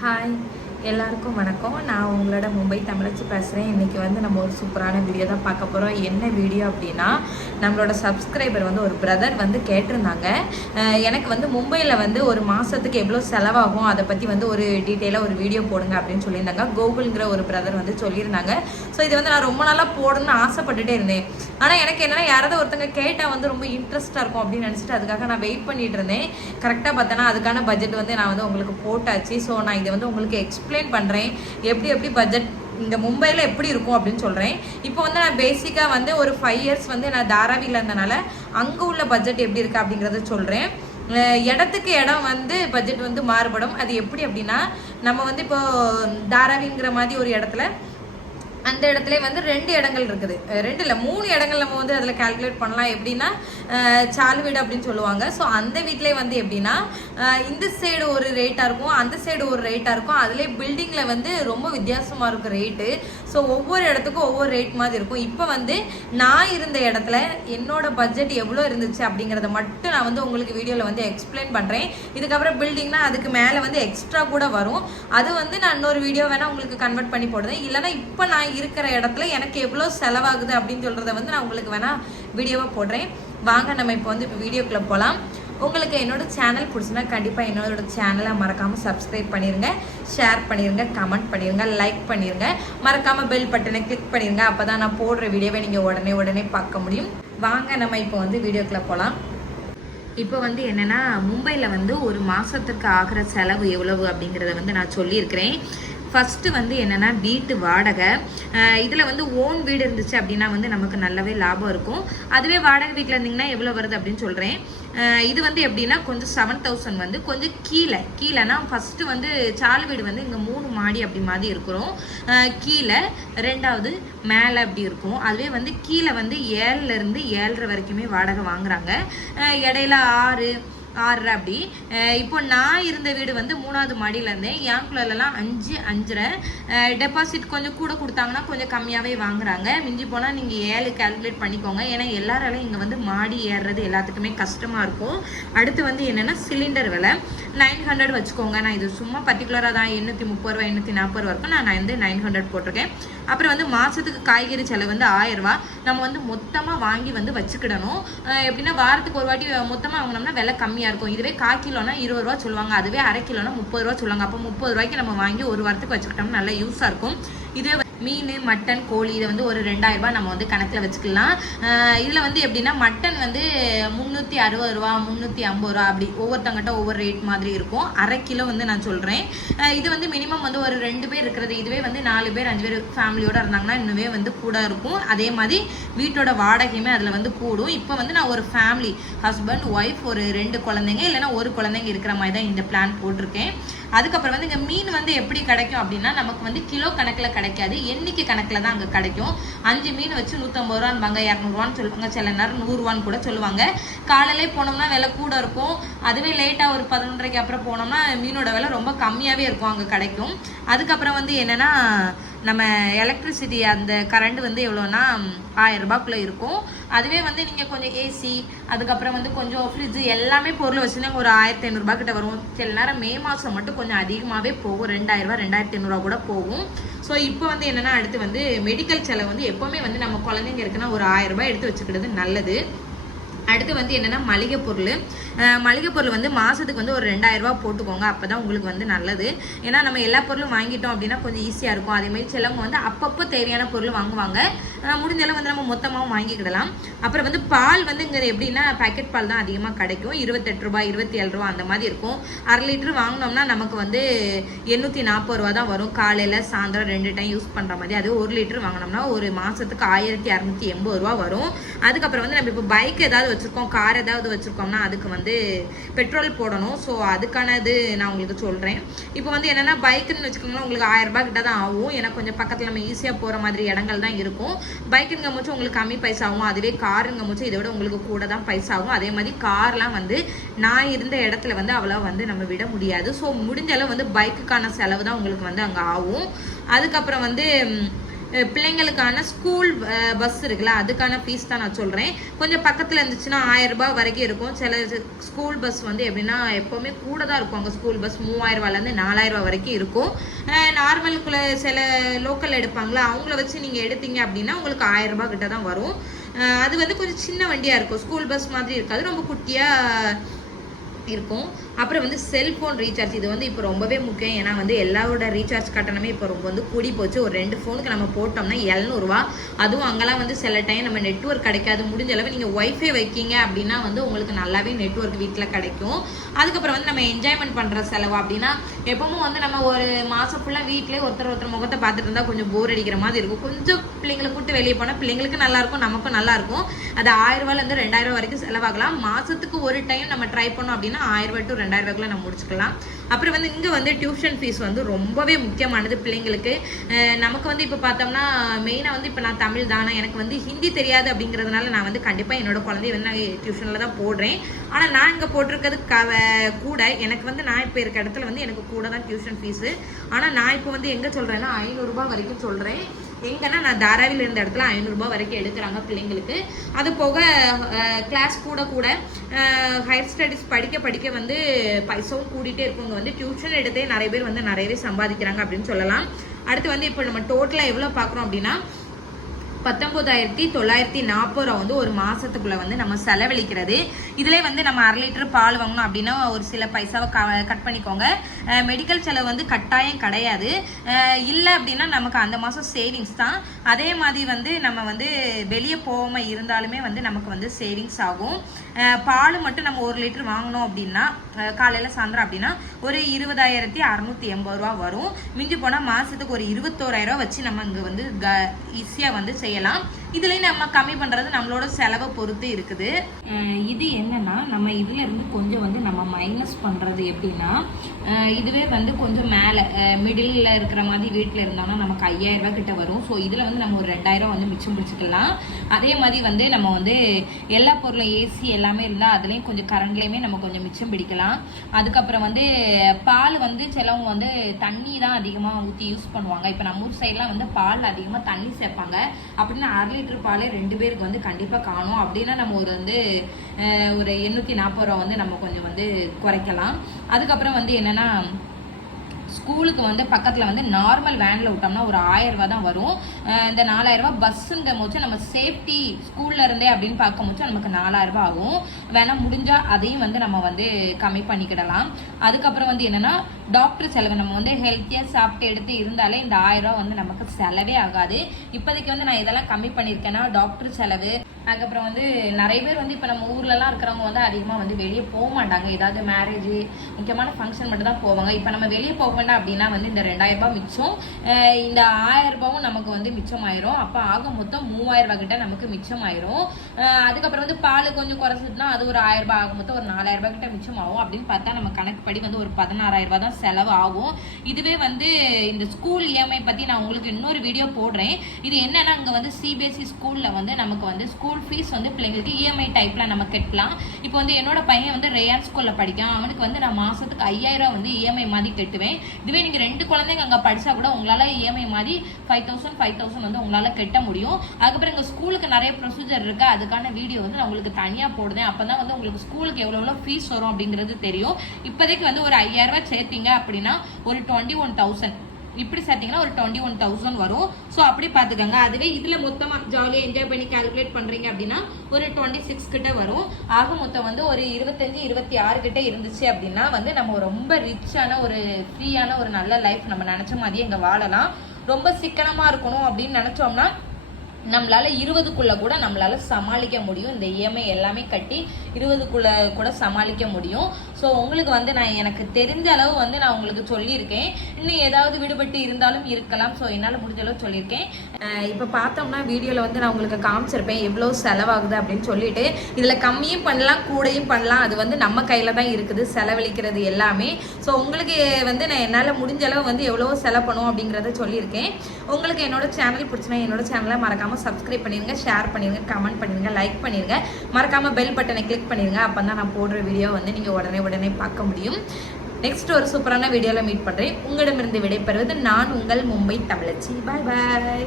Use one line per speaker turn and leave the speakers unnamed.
它 எல்லாருக்கும் வணக்கம். நான் உங்களோட மும்பை தமிழச்சி பேசுகிறேன் இன்றைக்கி வந்து நம்ம ஒரு சூப்பரான வீடியோ தான் பார்க்க போகிறோம் என்ன வீடியோ அப்படின்னா நம்மளோட சப்ஸ்கிரைபர் வந்து ஒரு பிரதர் வந்து கேட்டிருந்தாங்க. எனக்கு வந்து மும்பையில் வந்து ஒரு மாதத்துக்கு எவ்வளோ செலவாகும் அதை பற்றி வந்து ஒரு டீட்டெயிலாக ஒரு வீடியோ போடுங்க அப்படின்னு சொல்லியிருந்தாங்க. கோகுல்ங்கிற ஒரு பிரதர் வந்து சொல்லியிருந்தாங்க. ஸோ இது வந்து நான் ரொம்ப நாளாக போடணும்னு ஆசைப்பட்டுட்டே இருந்தேன். ஆனால் எனக்கு என்னன்னா யாராவது ஒருத்தங்க கேட்டால் வந்து ரொம்ப இன்ட்ரெஸ்ட்டாக இருக்கும் அப்படின்னு நினச்சிட்டு அதுக்காக நான் வெயிட் பண்ணிட்டு இருந்தேன். கரெக்டாக பார்த்தேன்னா அதுக்கான பட்ஜெட் வந்து நான் வந்து உங்களுக்கு போட்டாச்சு. ஸோ நான் இதை வந்து உங்களுக்கு எக்ஸ்பிளைன் பண்ணுறேன் எப்படி எப்படி பட்ஜெட் இந்த மும்பையில் எப்படி இருக்கும் அப்படின்னு சொல்கிறேன் இப்போ வந்து நான் பேசிக்காக வந்து ஒரு ஃபைவ் இயர்ஸ் வந்து நான் தாராவியில் இருந்தனால அங்கே உள்ள பட்ஜெட் எப்படி இருக்குது அப்படிங்கிறத சொல்கிறேன் இடத்துக்கு இடம் வந்து பட்ஜெட் வந்து மாறுபடும். அது எப்படி அப்படின்னா நம்ம வந்து இப்போ தாராவிங்கிற மாதிரி ஒரு இடத்துல அந்த இடத்துல வந்து ரெண்டு இடங்கள் இருக்குது. ரெண்டு இல்லை மூணு இடங்கள் நம்ம வந்து அதில் கால்குலேட் பண்ணலாம். எப்படின்னா சால் வீடு அப்படின்னு சொல்லுவாங்க. ஸோ அந்த வீட்டிலே வந்து எப்படின்னா இந்த சைடு ஒரு ரேட்டாக இருக்கும் அந்த சைடு ஒரு ரேட்டாக இருக்கும். அதிலே பில்டிங்கில் வந்து ரொம்ப வித்தியாசமாக இருக்கும் ரேட்டு ஸோ ஒவ்வொரு இடத்துக்கும் ஒவ்வொரு ரேட் மாதிரி இருக்கும். இப்போ வந்து நான் இருந்த இடத்துல என்னோட பட்ஜெட் எவ்வளோ இருந்துச்சு அப்படிங்கிறத மட்டும் நான் வந்து உங்களுக்கு வீடியோவில் வந்து எக்ஸ்பிளைன் பண்ணுறேன் இதுக்கப்புறம் பில்டிங்னா அதுக்கு மேலே வந்து எக்ஸ்ட்ரா கூட வரும். அது வந்து நான் இன்னொரு வீடியோ வேணால் உங்களுக்கு கன்வெர்ட் பண்ணி போடுறேன். இல்லைனா இப்போ நான் இருக்கிற இடத்துல எனக்கு எவ்வளோ செலவாகுது அப்படின்னு சொல்கிறத வந்து நான் உங்களுக்கு வேணால் வீடியோவாக போடுறேன். வாங்க நம்ம இப்போ வந்து இப்போ வீடியோக்குள்ளே போகலாம் உங்களுக்கு என்னோட சேனல் பிடிச்சுன்னா கண்டிப்பாக என்னோட சேனலை மறக்காமல் சப்ஸ்கிரைப் பண்ணிடுங்க ஷேர் பண்ணிடுங்க கமெண்ட் பண்ணிடுங்க லைக் பண்ணிடுங்க மறக்காமல் பெல் பட்டனை கிளிக் பண்ணிடுங்க அப்போ தான் நான் போடுற வீடியோவை நீங்கள் உடனே உடனே பார்க்க முடியும். வாங்க நம்ம இப்போ வந்து வீடியோக்குள்ளே போகலாம் இப்போ வந்து என்னென்னா மும்பையில் வந்து ஒரு மாதத்துக்கு ஆகிற செலவு எவ்வளவு அப்படிங்கிறத வந்து நான் சொல்லியிருக்கிறேன். ஃபஸ்ட்டு வந்து என்னென்னா வீட்டு வாடகை. இதில் வந்து ஓன் வீடு இருந்துச்சு அப்படின்னா வந்து நமக்கு நல்லாவே லாபம் இருக்கும். அதுவே வாடகை வீட்டில் இருந்தீங்கன்னா எவ்வளோ வருது அப்படின்னு சொல்கிறேன் இது வந்து எப்படின்னா கொஞ்சம் செவன் தௌசண்ட் வந்து கொஞ்சம் கீழே கீழேனா ஃபஸ்ட்டு வந்து சால் வீடு வந்து இங்கே மூணு மாடி அப்படி மாதிரி இருக்கிறோம். கீழே ரெண்டாவது மேலே அப்படி இருக்கும். அதுவே வந்து கீழே வந்து ஏழுலேருந்து ஏழரை வரைக்குமே வாடகை வாங்குறாங்க. இடையில ஆறு ஆறரை அப்படி. இப்போ நான் இருந்த வீடு வந்து மூணாவது மாடியிலேருந்தேன் என் ஏங்குலலாம் அஞ்சு அஞ்சரை. டெபாசிட் கொஞ்சம் கூட கொடுத்தாங்கன்னா கொஞ்சம் கம்மியாகவே வாங்குறாங்க. மிஞ்சி போனால் நீங்கள் ஏழு கால்குலேட் பண்ணிக்கோங்க. ஏன்னா எல்லாராலையும் இங்கே வந்து மாடி ஏறுறது எல்லாத்துக்குமே கஷ்டமாக இருக்கும். அடுத்து வந்து என்னென்னா சிலிண்டர் விலை. நைன் ஹண்ட்ரட் வச்சுக்கோங்க. நான் இது சும்மா பர்டிகுலராக தான் எண்ணூற்றி முப்பது ரூபா எண்ணூற்றி நாற்பது ரூபா இருக்கும் நான் வந்து நைன் ஹண்ட்ரட் போட்டிருக்கேன். அப்புறம் வந்து மாதத்துக்கு காய்கறி செலவு வந்து ஆயிரரூவா நம்ம வந்து மொத்தமாக வாங்கி வந்து வச்சுக்கிடணும். எப்படின்னா வாரத்துக்கு ஒரு வாட்டி மொத்தமாக வாங்கினோம்னா விலை கம்மியாக இருக்கும். இதுவே கால் கிலோனா இருபது ரூபா சொல்லுவாங்க. அதுவே அரை கிலோனா முப்பது ரூபா சொல்லுவாங்க. அப்போ முப்பது ரூபாய்க்கு நம்ம வாங்கி ஒரு வாரத்துக்கு வச்சுக்கிட்டோம்னா நல்லா யூஸாக இருக்கும். இதுவே மீன் மட்டன் கோழி இதை வந்து ஒரு ரெண்டாயிரரூபா நம்ம வந்து கணக்கில் வச்சுக்கலாம். இதில் வந்து எப்படின்னா மட்டன் வந்து முந்நூற்றி அறுபது ரூபா முந்நூற்றி ஐம்பது ரூபா அப்படி ஒவ்வொருத்தங்கிட்ட ஒவ்வொரு ரேட் மாதிரி இருக்கும். அரை கிலோ வந்து நான் சொல்கிறேன் இது வந்து மினிமம் வந்து ஒரு ரெண்டு பேர் இருக்கிறது. இதுவே வந்து நாலு பேர் அஞ்சு பேர் ஃபேமிலியோடு இருந்தாங்கன்னா இன்னுமே வந்து கூட இருக்கும். அதே மாதிரி வீட்டோட வாடகையுமே அதில் வந்து கூடும். இப்போ வந்து நான் ஒரு ஃபேமிலி ஹஸ்பண்ட் ஒய்ஃப் ஒரு ரெண்டு குழந்தைங்க இல்லைன்னா ஒரு குழந்தைங்க இருக்கிற மாதிரி தான் இந்த பிளான் போட்டிருக்கேன். அதுக்கப்புறம் வந்து இங்கே மீன் வந்து எப்படி கிடைக்கும் அப்படின்னா நமக்கு வந்து கிலோ கணக்கில் கிடைக்காது. எண்ணிக்கை கணக்கில் தான் அங்கே கிடைக்கும். அஞ்சு மீன் வச்சு நூற்றம்பது ரூபான்பாங்க இரநூறுவான்னு சொல்லுவாங்க. சில நேரம் நூறுரூவான்னு கூட சொல்லுவாங்க. காலையிலே போனோம்னா விலை கூட இருக்கும். அதுவே லேட்டாக ஒரு பதினொன்றரைக்கு அப்புறம் போனோம்னா மீனோட விலை ரொம்ப கம்மியாகவே இருக்கும் அங்கே கிடைக்கும். அதுக்கப்புறம் வந்து என்னென்னா நம்ம எலக்ட்ரிசிட்டி அந்த கரண்ட் வந்து எவ்வளோனா ஆயிரம் ரூபாய்க்குள்ளே இருக்கும். அதுவே வந்து நீங்கள் கொஞ்சம் ஏசி அதுக்கப்புறம் வந்து கொஞ்சம் ஃப்ரிட்ஜு எல்லாமே பொருள் வச்சுன்னா ஒரு ஆயிரத்தி ஐநூறுரூபா கிட்ட வரும். சில நேரம் மே மாதம் மட்டும் கொஞ்சம் அதிகமாகவே போகும். ரெண்டாயிரரூபா ரெண்டாயிரத்தி ஐநூறுரூவா கூட போகும். ஸோ இப்போ வந்து என்னென்னா அடுத்து வந்து மெடிக்கல் செலவு வந்து எப்போவுமே வந்து நம்ம குழந்தைங்க இருக்குன்னா ஒரு ஆயிரம் ரூபாய் எடுத்து வச்சுக்கிறது நல்லது. அடுத்து வந்து என்னென்னா மளிகை பொருள். மளிகை பொருள் வந்து மாதத்துக்கு வந்து ஒரு ரெண்டாயிரரூபா போட்டுக்கோங்க. அப்போ தான் உங்களுக்கு வந்து நல்லது. ஏன்னா நம்ம எல்லா பொருளும் வாங்கிட்டோம் அப்படின்னா கொஞ்சம் ஈஸியாக இருக்கும். அதேமாதிரி சிலவங்க வந்து அப்பப்போ தேவையான பொருள் வாங்குவாங்க. முடிஞ்சளவு வந்து நம்ம மொத்தமாகவும் வாங்கிக்கிடலாம். அப்புறம் வந்து பால் வந்து இங்கே எப்படின்னா பேக்கெட் பால் தான் அதிகமாக கிடைக்கும். இருபத்தெட்டு ரூபாய் இருபத்தி ஏழு ரூபா அந்த மாதிரி இருக்கும். அரை லிட்டர் வாங்கினோம்னா நமக்கு வந்து எண்ணூற்றி நாற்பது ரூபா தான் வரும். காலையில் சாயந்தரம் ரெண்டு டைம் யூஸ் பண்ணுற மாதிரி. அது ஒரு லிட்டர் வாங்கினோம்னா ஒரு மாதத்துக்கு ஆயிரத்தி அறநூற்றி எண்பது ரூபா வரும். அதுக்கப்புறம் வந்து நம்ம இப்போ பைக் ஏதாவது வச்சுருக்கோம் கார் ஏதாவது வச்சுருக்கோம்னா அதுக்கு வந்து பெட்ரோல் போடணும். ஸோ அதுக்கானது நான் உங்களுக்கு சொல்கிறேன் இப்போ வந்து என்னென்னா பைக்குன்னு வச்சுக்கோங்களேன் உங்களுக்கு ஆயிரம் ரூபாய் கிட்ட தான் ஆகும். ஏன்னா கொஞ்சம் பக்கத்தில் நம்ம ஈஸியாக போகிற மாதிரி இடங்கள் தான் இருக்கும். பைக்குங்க முச்சு உங்களுக்கு கம்மி பைசா ஆகும். அதுவே காருங்க முச்சு இதை விட உங்களுக்கு கூட தான் பைசா ஆகும். அதே மாதிரி கார்லாம் வந்து நான் இருந்த இடத்துல வந்து அவ்வளோ வந்து நம்ம விட முடியாது. ஸோ முடிஞ்ச அளவு வந்து பைக்குக்கான செலவு தான் உங்களுக்கு வந்து அங்கே ஆகும். அதுக்கப்புறம் வந்து பிள்ளைங்களுக்கான ஸ்கூல் பஸ் இருக்குல்ல அதுக்கான ஃபீஸ் தான் நான் சொல்கிறேன் கொஞ்சம் பக்கத்தில் இருந்துச்சுன்னா ஆயிரம் ரூபாய் வரைக்கும் இருக்கும். சில ஸ்கூல் பஸ் வந்து எப்படின்னா எப்போவுமே கூட தான் இருக்கும். அங்கே ஸ்கூல் பஸ் மூவாயிரம் ரூபாயிலேருந்து நாலாயிரம் வரைக்கும் இருக்கும். நார்மலுக்குள்ள சில லோக்கல் எடுப்பாங்களா அவங்கள வச்சு நீங்கள் எடுத்தீங்க அப்படின்னா உங்களுக்கு ஆயிரம் ரூபாய் கிட்ட தான் வரும். அது வந்து கொஞ்சம் சின்ன வண்டியாக இருக்கும். ஸ்கூல் பஸ் மாதிரி இருக்காது. ரொம்ப குட்டியாக இருக்கும். அப்புறம் வந்து செல்ஃபோன் ரீசார்ஜ் இது வந்து இப்போ ரொம்பவே முக்கியம். ஏன்னா வந்து எல்லாரோட ரீசார்ஜ் கட்டணமே இப்போ ரொம்ப வந்து கூடி போச்சு. ஒரு ரெண்டு ஃபோனுக்கு நம்ம போட்டோம்னா எழுநூறுவா. அதுவும் அங்கெல்லாம் வந்து சில டைம் நம்ம நெட்ஒர்க் கிடைக்காது. முடிஞ்ச அளவு நீங்கள் ஒய்ஃபை வைக்கீங்க அப்படின்னா வந்து உங்களுக்கு நல்லாவே நெட்வொர்க் வீட்டில் கிடைக்கும். அதுக்கப்புறம் வந்து நம்ம என்ஜாய்மெண்ட் பண்ணுற செலவு அப்படின்னா எப்பவும் வந்து நம்ம ஒரு மாதம் ஃபுல்லாக வீட்டிலே ஒருத்தர் ஒருத்தர் முகத்தை பார்த்துட்டு இருந்தால் கொஞ்சம் போர் அடிக்கிற மாதிரி இருக்கும். கொஞ்சம் பிள்ளைங்களை கூட்டு வெளியே போனால் பிள்ளைங்களுக்கு நல்லாயிருக்கும் நமக்கும் நல்லாயிருக்கும் அது ஆயிரம் ரூபாயிலேருந்து ரெண்டாயிரம் வரைக்கும் செலவாகலாம். மாதத்துக்கு ஒரு டைம் நம்ம ட்ரை பண்ணோம் அப்படின்னா ஆயிரம் ரூபாய் டு ரெண்டாயிரம் ரூபாய்க்குள்ள நம்ம முடிச்சுக்கலாம். அப்புறம் வந்து இங்கே வந்து டியூஷன் ஃபீஸ் வந்து ரொம்பவே முக்கியமானது பிள்ளைங்களுக்கு. நமக்கு வந்து இப்போ பார்த்தோம்னா மெயினாக வந்து இப்போ நான் தமிழ் தானே எனக்கு வந்து ஹிந்தி தெரியாது அப்படிங்கிறதுனால நான் வந்து கண்டிப்பாக என்னோட குழந்தைய வந்து நான் டியூஷனில் தான் போடுறேன். ஆனால் நான் இங்கே போட்டிருக்கிறது க கூட. எனக்கு வந்து நான் இப்போ இருக்க இடத்துல வந்து எனக்கு கூட தான் டியூஷன் ஃபீஸு ஆனால் நான் இப்போ வந்து எங்கே சொல்கிறேன்னா ஐநூறுரூபா வரைக்கும் சொல்கிறேன் எங்கன்னா நான் தாராவில் இருந்த இடத்துல ஐநூறுரூபா வரைக்கும் எடுக்கிறாங்க பிள்ளைங்களுக்கு. அது போக கிளாஸ் கூட கூட ஹையர் ஸ்டடீஸ் படிக்க படிக்க வந்து பைசாவும் கூட்டிகிட்டே இருக்கவங்க வந்து டியூஷன் எடுத்தே நிறைய பேர் வந்து நிறையவே சம்பாதிக்கிறாங்க அப்படின்னு சொல்லலாம். அடுத்து வந்து இப்போ நம்ம டோட்டலாக எவ்வளோ பார்க்குறோம் அப்படின்னா பத்தொம்போதாயிரத்தி தொள்ளாயிரத்தி நாற்பது ரூபா வந்து ஒரு மாதத்துக்குள்ளே வந்து நம்ம செலவழிக்கிறது. இதிலே வந்து நம்ம அரை லிட்டர் பால் வாங்கணும் அப்படின்னா ஒரு சில பைசாவை க கட் பண்ணிக்கோங்க. மெடிக்கல் செலவு வந்து கட்டாயம் கிடையாது. இல்லை அப்படின்னா நமக்கு அந்த மாதம் சேவிங்ஸ் தான். அதே மாதிரி வந்து நம்ம வந்து வெளியே போகாம இருந்தாலுமே வந்து நமக்கு வந்து சேவிங்ஸ் ஆகும். பால் மட்டும் நம்ம ஒரு லிட்டர் வாங்கினோம் அப்படின்னா காலையில் சாயந்தரம் அப்படின்னா ஒரு இருபதாயிரத்தி அறநூத்தி எண்பது ரூபா வரும். மிஞ்சி போனால் மாதத்துக்கு ஒரு இருபத்தோராயிரம் ரூபா வச்சு நம்ம இங்கே வந்து க ஈஸியாக வந்து செய்யலாம். இதுலேயும் நம்ம கம்மி பண்ணுறது நம்மளோட செலவை பொறுத்து இருக்குது. இது என்னென்னா நம்ம இதில் இருந்து கொஞ்சம் வந்து நம்ம மைனஸ் பண்ணுறது எப்படின்னா இதுவே வந்து கொஞ்சம் மேலே மிடில் இருக்கிற மாதிரி வீட்டில் இருந்தோம்னா நமக்கு ஐயாயிரம் ரூபாய் கிட்ட வரும். ஸோ இதில் வந்து நம்ம ஒரு ரெண்டாயிரம் வந்து மிச்சம் பிடிச்சிக்கலாம். அதே மாதிரி வந்து நம்ம வந்து எல்லா பொருளும் ஏசி எல்லாமே இருந்தால் அதுலேயும் கொஞ்சம் கரண்ட்லேயுமே நம்ம கொஞ்சம் மிச்சம் பிடிக்கலாம். அதுக்கப்புறம் வந்து பால் வந்து சிலவங்க வந்து தண்ணி தான் அதிகமாக ஊற்றி யூஸ் பண்ணுவாங்க. இப்போ நம்ம ஊர் சைட்லாம் வந்து பால் அதிகமாக தண்ணி சேர்ப்பாங்க. அப்படின்னா அரை லிட்டர் பாலே ரெண்டு பேருக்கு வந்து கண்டிப்பாக காணும். அப்படின்னா நம்ம ஒரு வந்து ஒரு எண்ணூற்றி நாற்பது ரூபா வந்து நம்ம கொஞ்சம் வந்து குறைக்கலாம். அதுக்கப்புறம் வந்து என்னென்னா ஸ்கூலுக்கு வந்து பக்கத்தில் வந்து நார்மல் வேனில் விட்டோம்னா ஒரு ஆயிரம் தான் வரும். இந்த நாலாயிரம் ரூபா பஸ்ஸுங்க நம்ம சேஃப்டி ஸ்கூல்ல இருந்தே அப்படின்னு பார்க்கும்போது நமக்கு நாலாயிரம் ரூபா ஆகும். வேணா முடிஞ்சா அதையும் வந்து நம்ம வந்து கம்மி பண்ணிக்கிடலாம். அதுக்கப்புறம் வந்து என்னன்னா டாக்டர் செலவு. நம்ம வந்து ஹெல்த்தியாக சாப்பிட்டு எடுத்து இருந்தாலே இந்த ஆயிரம் ரூபா வந்து நமக்கு செலவே ஆகாது. இப்போதைக்கு வந்து நான் இதெல்லாம் கம்மி பண்ணியிருக்கேன்னா டாக்டர் செலவு அதுக்கப்புறம் வந்து நிறைய பேர் வந்து இப்போ நம்ம ஊர்லலாம் இருக்கிறவங்க வந்து அதிகமாக வந்து வெளியே போக மாட்டாங்க. ஏதாவது மேரேஜ் முக்கியமான ஃபங்க்ஷன் மட்டும் தான் போவாங்க. இப்போ நம்ம வெளியே போக வேண்டாம் அப்படின்னா வந்து இந்த ரெண்டாயிரரூபா மிச்சம். இந்த ஆயிரரூபாவும் நமக்கு வந்து மிச்சம் ஆயிரும் அப்போ ஆக மொத்தம் மூவாயிரம் கிட்ட நமக்கு மிச்சம் ஆயிரும் அதுக்கப்புறம் வந்து பால் கொஞ்சம் குறைச்சிட்டுனா அது ஒரு ஆயிரம் ரூபாய் ஆகும் மொத்தம் ஒரு நாலாயிரம் ரூபாய் கிட்ட மிச்சம் ஆகும் அப்படின்னு பார்த்தா நம்ம கணக்குப்படி வந்து ஒரு பதினாறாயிரரூபா தான் செலவு ஆகும். இதுவே வந்து இந்த ஸ்கூல் இஎம்ஐ பற்றி நான் உங்களுக்கு இன்னொரு வீடியோ போடுறேன். இது என்னன்னா அங்கே வந்து சிபிஎஸ்சி ஸ்கூலில் வந்து நமக்கு வந்து ஸ்கூல் ஸ்கூல் ஃபீஸ் வந்து பிள்ளைங்களுக்கு இஎம்ஐ டைப்பில் நம்ம கட்டலாம். இப்போ வந்து என்னோட பையன் வந்து ரேயான் ஸ்கூலில் படிக்கான் அவனுக்கு வந்து நான் மாதத்துக்கு ஐயாயிரம் ரூபா வந்து இஎம்ஐ மாதிரி கட்டுவேன். இதுவே நீங்கள் ரெண்டு குழந்தைங்க அங்கே படித்தா கூட உங்களால் இஎம்ஐ மாதிரி ஃபைவ் தௌசண்ட் ஃபைவ் தௌசண்ட் வந்து உங்களால் கட்ட முடியும். அதுக்கப்புறம் எங்கள் ஸ்கூலுக்கு நிறைய ப்ரொசீஜர் இருக்கு. அதுக்கான வீடியோ வந்து நான் உங்களுக்கு தனியாக போடுவேன் அப்போ தான் வந்து உங்களுக்கு ஸ்கூலுக்கு எவ்வளோ எவ்வளோ ஃபீஸ் வரும் அப்படிங்கிறது தெரியும். இப்போதைக்கு வந்து ஒரு ஐயாயிரம் ரூபாய் சேர்த்தீங்க அப்படின்னா ஒரு டுவெண்ட்டி ஒன் தௌசண்ட் இப்படி சேர்த்தீங்கன்னா ஒரு டுவெண்ட்டி ஒன் தௌசண்ட் வரும். ஸோ அப்படி பார்த்துக்கோங்க. அதுவே இதில் மொத்தமாக ஜாலியாக என்ஜாய் பண்ணி கால்குலேட் பண்ணுறீங்க அப்படின்னா ஒரு டுவெண்ட்டி சிக்ஸ் கிட்ட வரும். ஆக மொத்தம் வந்து ஒரு இருபத்தஞ்சி இருபத்தி ஆறு கிட்ட இருந்துச்சு அப்படின்னா வந்து நம்ம ரொம்ப ரிச்சான ஒரு ஃப்ரீயான ஒரு நல்ல லைஃப் நம்ம நினச்ச மாதிரியே இங்கே வாழலாம். ரொம்ப சிக்கனமாக இருக்கணும் அப்படின்னு நினச்சோம்னா நம்மளால இருபதுக்குள்ள கூட நம்மளால சமாளிக்க முடியும். இந்த இஎம்ஐ எல்லாமே கட்டி இருபதுக்குள்ள கூட சமாளிக்க முடியும். ஸோ உங்களுக்கு வந்து நான் எனக்கு தெரிஞ்ச அளவு வந்து நான் உங்களுக்கு சொல்லியிருக்கேன். இன்னும் ஏதாவது விடுபட்டு இருந்தாலும் இருக்கலாம். ஸோ என்னால் முடிஞ்ச அளவு சொல்லியிருக்கேன். இப்போ பார்த்தோம்னா வீடியோவில் வந்து நான் உங்களுக்கு காமிச்சிருப்பேன். எவ்வளோ செலவாகுது அப்படின்னு சொல்லிட்டு. இதில் கம்மியும் பண்ணலாம் கூடையும் பண்ணலாம். அது வந்து நம்ம கையில் தான் இருக்குது. செலவழிக்கிறது எல்லாமே. ஸோ உங்களுக்கு வந்து நான் என்னால் முடிஞ்ச அளவு வந்து எவ்வளோ செலவு பண்ணுவோம் அப்படிங்கிறத சொல்லியிருக்கேன். உங்களுக்கு என்னோட சேனல் பிடிச்சினா என்னோட சேனலை மறக்காமல் சப்ஸ்கிரைப் பண்ணிடுங்க ஷேர் பண்ணிடுங்க கமெண்ட் பண்ணிடுங்க லைக் பண்ணிடுங்க மறக்காமல் பெல் பட்டனை கிளிக் பண்ணிடுங்க அப்போ தான் நான் போடுற வீடியோ வந்து நீங்கள் உடனே உடனே பார்க்க முடியும். நெக்ஸ்ட் ஒரு சூப்பரான வீடியோவில் மீட் பண்ணுறேன் உங்களிடமிருந்து விடைபெறுவது நான் உங்கள் மும்பை தமிழச்சி. பாய் பாய்